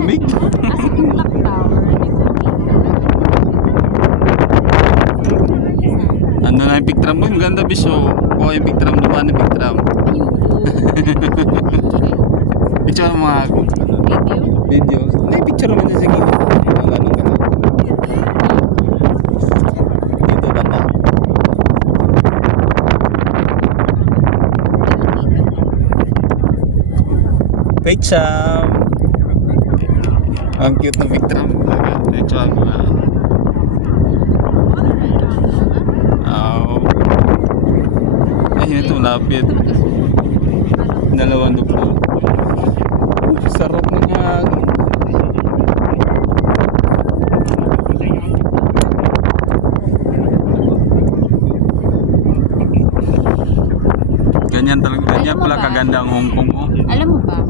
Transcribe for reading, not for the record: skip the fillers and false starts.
lamig. Kasi yung clock tower, hindi ko makita. Ano na yung picture mo? Yung ganda biso. Kuha yung picture mo. Ano yung picture mo? Ayun. Picture mo nga ako. Video? Video. May picture mo na sige. Wala nang gano'n. Dito banda. Picture. Ang cute na picture mo. Picture mo nga. Ay, ito lapit. Dalawang dugtong. Sarap ng hangin. Ganyan talaga. Ganyan pala kaganda ang Hong Kong. Oh. Alam mo ba,